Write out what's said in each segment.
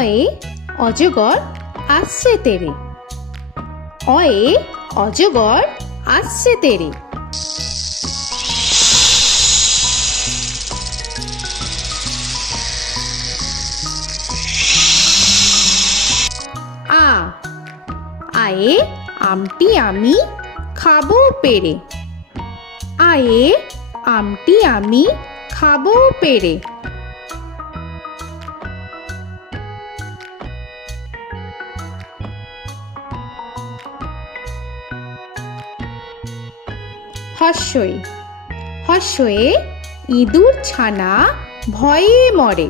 অয়ে অজগর আসছে তেরে। অয়ে অজগর আসছে তেরে। আ আয়ে আমটি আমি খাবো পেরে। আয়ে আমটি আমি খাবো পেরে। হর্ষই হর্ষয়ে ইঁদুর ছানা ভয়ে মরে।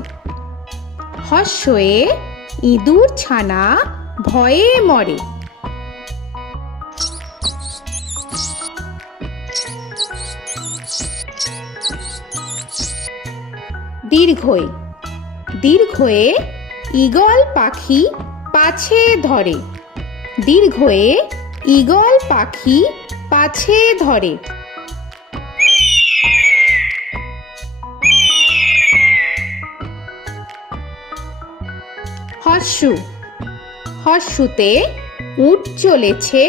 হর্ষয়ে ইঁদুর ছানা ভয়ে মরে। দীর্ঘই দীর্ঘয়ে ঈগল পাখি পাছে ধরে। দীর্ঘয়ে ঈগল পাখি পাছে ধরে। হর্ষু হর্ষুতে উট চলেছে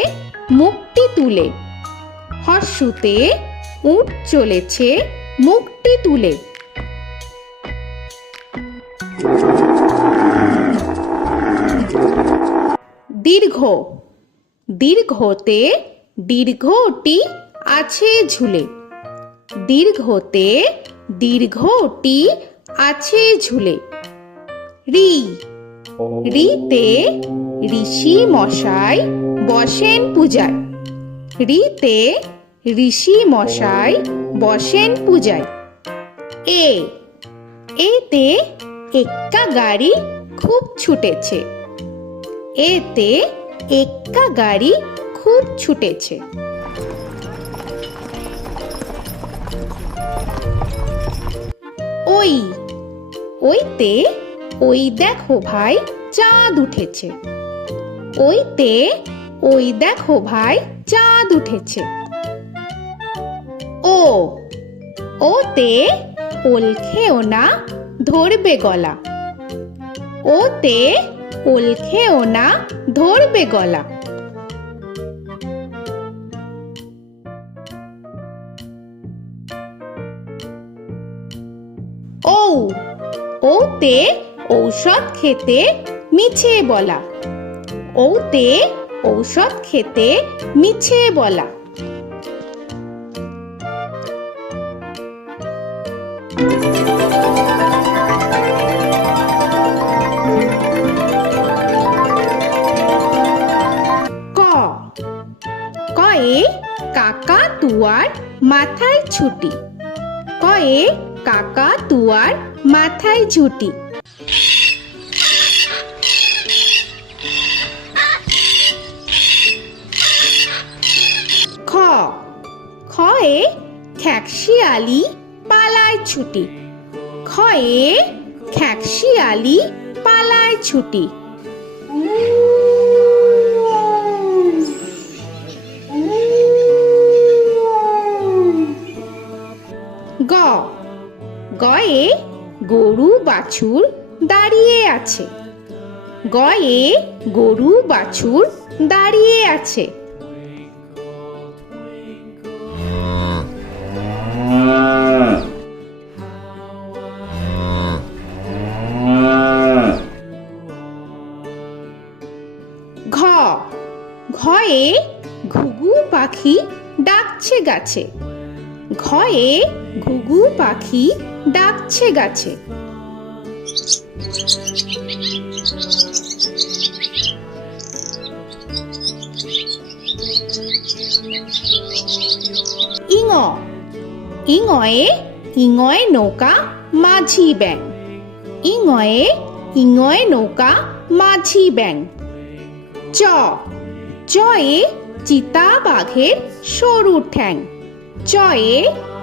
মুখটি তুলে। হর্ষুতে উট চলেছে মুখটি তুলে। দীর্ঘ দীর্ঘতে দীর্ঘটি আছে ঝুলে। দীর্ঘতে দীর্ঘটি আছে ঝুলে। রি রিতে ঋষি মশাই বসেন পূজায়। রিতে ঋষি মশাই বসেন পূজায়। এ এতে এক্কা গাড়ি খুব ছুটেছে। এতে এক্কা গাড়ি খুব ছুটেছে। ওই ওইতে ওই দেখো ভাই চাঁদ উঠেছে। ওইতে ওই দেখো ভাই চাঁদ উঠেছে। ও ওতে ওল খেও না ধরবে গলা। ওতে ওল খেও না ধরবে গলা। ঔ ওতে ঔষধ খেতে মিছে বলা। ওতে ঔষধ খেতে মিছে বলা। ক কয়ে কাকা তুয়ার মাথায় ছুটি। কয়ে কাকা তুয়ার মাথায় ঝুটি। খ খয়ে খ্যাকশিয়ালি পালায় ছুটি। খয়ে খ্যাকশিয়ালি পালায় ছুটি। গ গয়ে গরু বাছুর দাঁড়িয়ে আছে। গয়ে গরু বাছুর দাঁড়িয়ে আছে। ঘ ঘয়ে ঘুঘু পাখি ডাকছে গাছে। ঘয়ে ঘুঘু পাখি ডাকছে গাছে। ইঙ ইঙয়ে ইঙয়ে নৌকা মাঝি ব্যাং। ইঙয়ে ইঙয়ে নৌকা মাঝি ব্যাং। চ চয়ে চিতা বাঘের সরু ঠ্যাং। চয়ে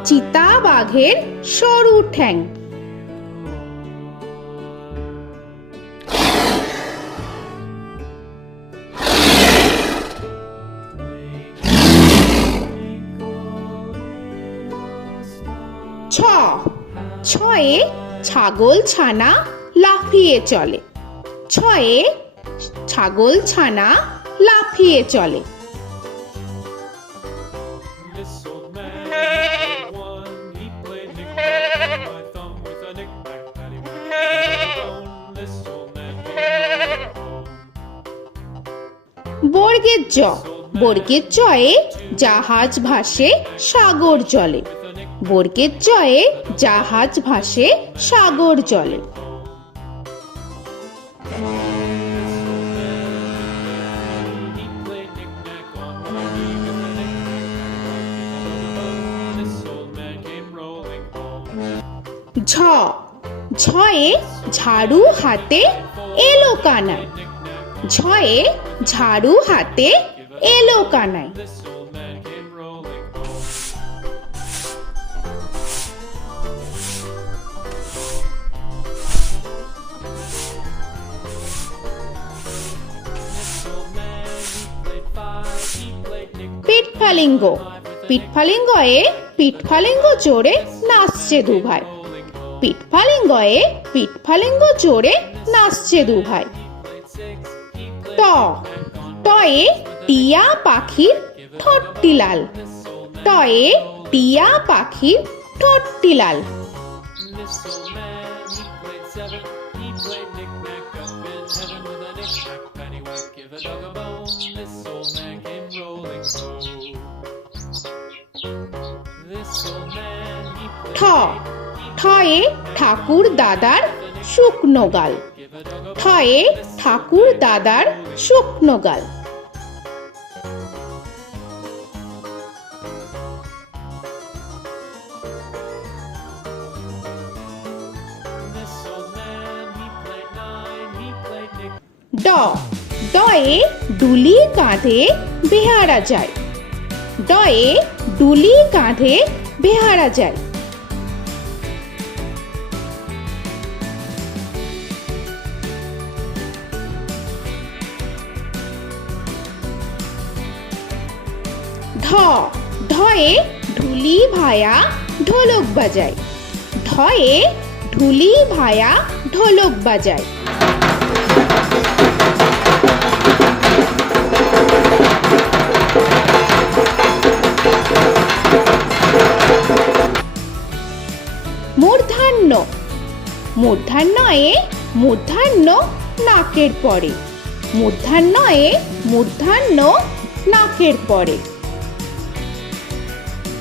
চিতা বাঘের সরু ঠ্যাং। ছ ছয়ে ছাগল ছানা লাফিয়ে চলে। ছয়ে ছাগল ছানা লাফিয়ে চলে। This old man had one. He played knick-knack on my thumb with a knick-knack, paddywhack, bone. This old man came home. বর্গের জ, বর্গের জয়ে জাহাজ ভাসে সাগর জলে। বর্গের জয়ে জাহাজ ভাসে সাগর জলে। He played knick-knack on my knee with a knick-knack, this old man came rolling home. ঝ, ঝয়ে ঝাড়ু হাতে এলো কানাই। ঝয়ে ঝাড়ু হাতে এলো Kanai. This old man came rolling home. This old man, he played five. He played knick-knack. পিঠফালিঙ্গ, পিঠফালিঙ্গয়ে পিঠফালিঙ্গ জোরে নাচছে দুভাই। পিঠফালিঙ্গয়ে পিঠফালিঙ্গ জোরে নাচছে দুভাই। ট, টয়ে টিয়া পাখির ঠোঁটটি লাল। টয়ে টিয়া পাখির ঠোঁটটি লাল। This old man, he played seven. He played knick-knack up in heaven with a knick-knack, paddywhack, give a dog a bone. This old man came rolling home. This old man, he ঠ, played ঠয়ে ঠাকুর দাদার শুকনো গাল। give a dog a ঠয়ে ঠাকুর দাদার শুকনো গাল। This old man, he played nine. He played knick. ড, ডয়ে ডুলি কাঁধে বেহারা যায়। ডয়ে ডুলি কাঁধে বেহারা যায়। ঢ, ঢয়ে ঢুলি ভায়া ঢোলক বাজায়। ঢয়ে ঢুলি ভায়া ঢোলক বাজায়। মূর্ধন্য, মূর্ধন্যয়ে মূর্ধন্য নাকের পরে। মূর্ধন্যয়ে মূর্ধন্য নাকের পরে।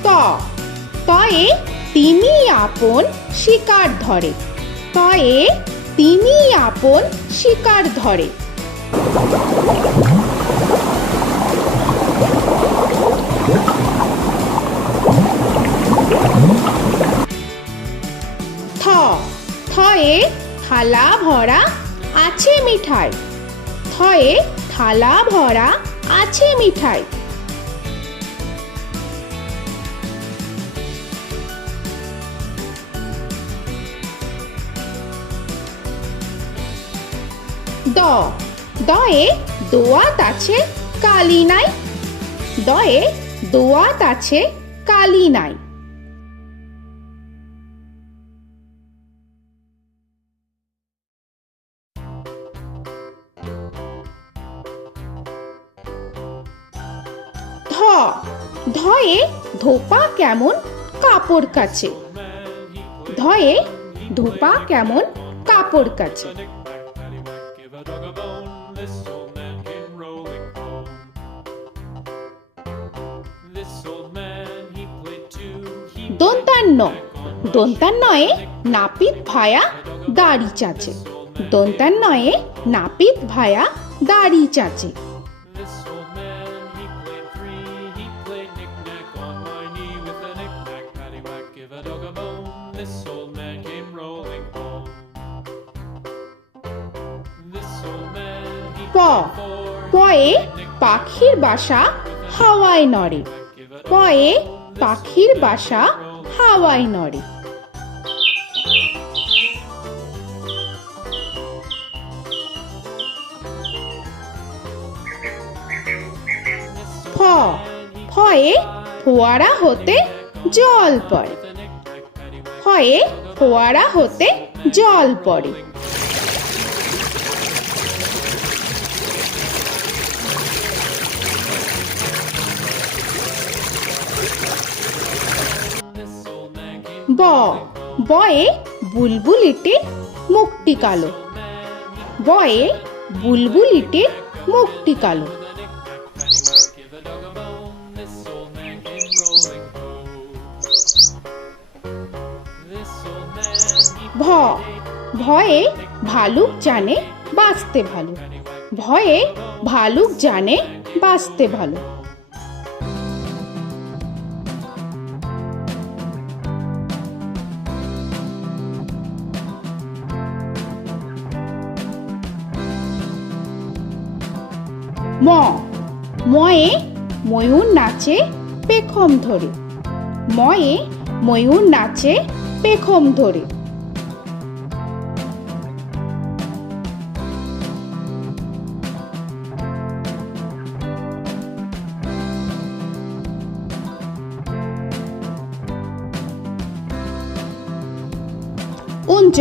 ত, তয়ে তিনি আপন শিকার ধরে। তয়ে তিনি আপন শিকার ধরে। থ, থয়ে থালা ভরা আছে মিঠাই। থয়ে থালা ভরা আছে মিঠাই। দ, দয়ে দোয়াত আছে কালি নাই। দয়ে দোয়াত আছে কালি নাই। ধ, ধয়ে ধোপা কেমন কাপড় কাচে। ধয়ে ধোপা কেমন কাপড় কাচে। Knick-knack, paddywhack, give a dog a bone. This old man came rolling home. This old man, he played two. He দন্তান্ন, দন্তান্নয়ে নাপিত ভায়া দাড়ি চাচে। দন্তান্নয়ে নাপিত ভায়া দাড়ি চাচে। This old man, he played three. He played knick-knack on my knee with a knick-knack, paddywhack, give a dog a bone. This old man came rolling home. This old man, he প, played four. পয়ে পাখির বাসা হাওয়ায় নড়ে। পয়ে পাখির বাসা হাওয়ায় নড়ে। ফ, ফয়ে ফোয়ারা হতে জল পড়ে। ফয়ে ফোয়ারা হতে জল পড়ে। ব বয়ে বুলবুলিটির মুখটি কালো। বয়ে বুলবুলিটির মুখটি কালো। Give a dog a bone, this old man came rolling home. This old man, he ভ ভয়ে ভালুক জানে বাঁচতে ভালো। ভয়ে ভালুক জানে বাঁচতে ভালো। ম ময়ে ময়ূর নাচে পেখম ধরে। ময়ে ময়ূর নাচে পেখম ধরে। উঞ্জ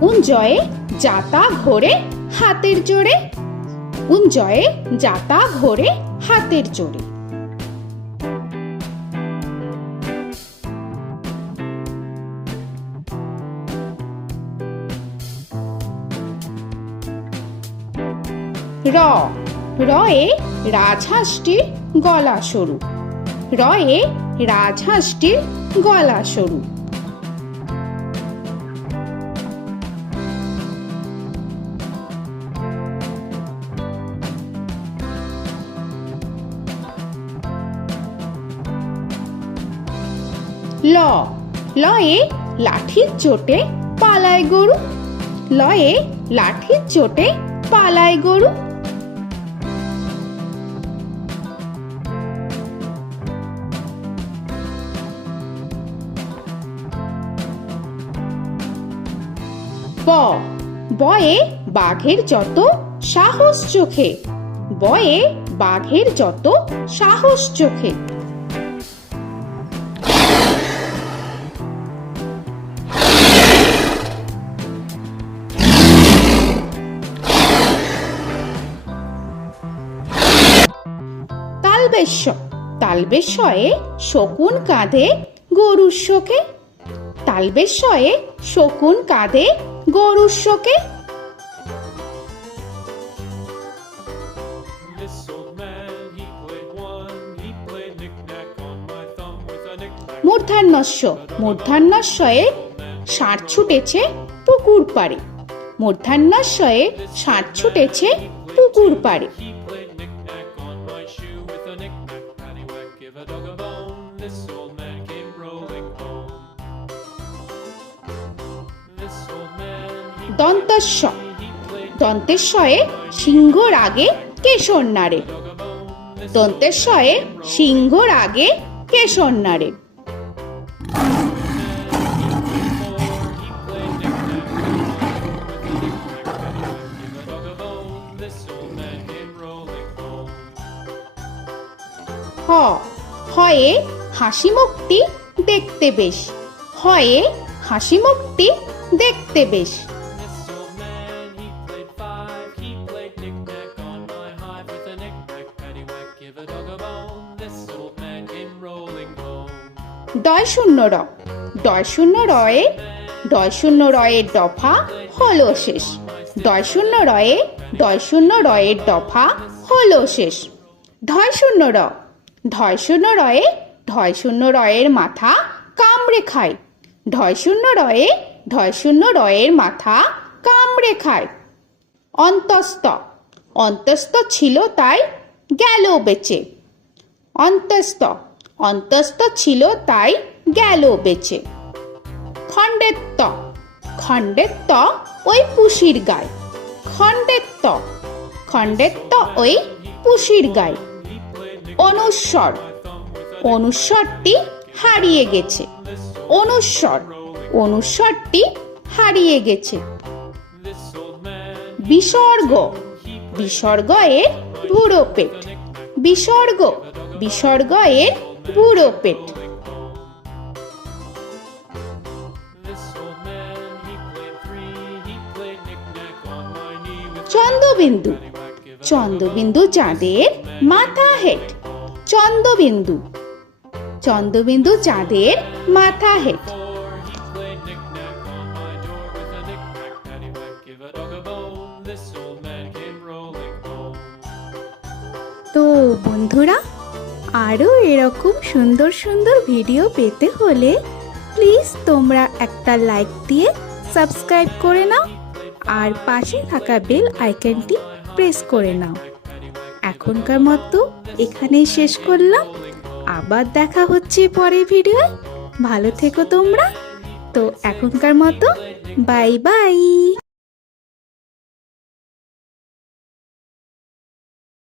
উঞ্জয়ে যাতা ঘোরে হাতের জোরে। উঞ্জয়ে যাতা ঘোরে হাতের জোরে। র রয়ে রাজহাঁসটির গলা সরু। রয়ে রাজহাঁসটির গলা সরু। ল লয়ে লাঠির চোটে পালায় গরু। লয়ে লাঠির চোটে পালায় গরু। ব বয়ে বাঘের যত সাহস চোখে। বয়ে বাঘের যত সাহস চোখে। তালবেশ্য তালবেশ্যয়ে শকুন কাঁধে গরুর শোকে। তালবেশ্যয়ে শকুন কাঁধে গরুর শোকে। This old man, he played one, he played knick-knack on my thumb with a knick-knack. মূর্ধন্যস্য মূর্ধন্যস্বয়ে ষাঁড় ছুটেছে পুকুর পাড়ে। মূর্ধন্যস্বয়ে ষাঁড় ছুটেছে পুকুর পাড়ে। He played knick-knack on my shoe with a knick-knack, paddywhack, give a dog a bone. This old man came rolling home. This old man, he দন্তস্ব played দন্তেশ্বয়ে সিংহর আগে কেশর নাড়ে। dog a bone. This দন্তেশ্বয়ে সিংহর আগে কেশর নাড়ে। he played knick-knack on my with a knick-knack, paddywhack, give a dog a bone. This old man came rolling home. হ হয়ে হাসি মুখটি দেখতে বেশ। হয়ে হাসি মুখটি দেখতে বেশ। This old man, he played five, he played knick-knack on my hive with a knick-knack, paddywhack, give a dog a bone. This old man came rolling home. ডয় শূন্য র ডয় শূন্য রয়ে ডয় শূন্য রয়ের দফা হলো শেষ। ডয় শূন্য রয়ে ডয় শূন্য রয়ের দফা হলো শেষ। ঢয় শূন্য র ঢয় শূন্য রয়ে ঢয় শূন্য রয়ের মাথা কামড়ে খায়। ঢয় শূন্য রয়ে ঢয় শূন্য রয়ের মাথা কামড়ে খায়। অন্তস্থ অন্তস্থ ছিল তাই গেল বেঁচে। অন্তস্থ অন্তস্থ ছিল তাই গেল বেঁচে। খণ্ডেত্ব খণ্ডেত্ব ওই পুষির গায়। খণ্ডেত্ব খণ্ডেত্ব ওই পুষির গায়। অনুস্বর অনুস্বরটি হারিয়ে গেছে। অনুস্বর অনুস্বরটি হারিয়ে গেছে। This old man, বিসর্গ বিসর্গ এর বুড়ো পেট। বিসর্গ বিসর্গ এর বুড়ো পেট। this old man, he played three, he played knick-knack on my knee with Chandrabindu paddywhack, give a Chandrabindu চাঁদের মাথা হেট। চন্দ্রবিন্দু চন্দ্রবিন্দু চাঁদের মাথা হেট। তো বন্ধুরা, আরও এরকম সুন্দর সুন্দর ভিডিও পেতে হলে প্লিজ তোমরা একটা লাইক দিয়ে সাবস্ক্রাইব করে নাও আর পাশে থাকা বেল আইকনটি প্রেস করে নাও। এখনকার মতো এখানেই শেষ করলাম, আবার দেখা হচ্ছে পরের ভিডিও। ভালো থেকো তোমরা। তো এখনকার মতো বাই বাই।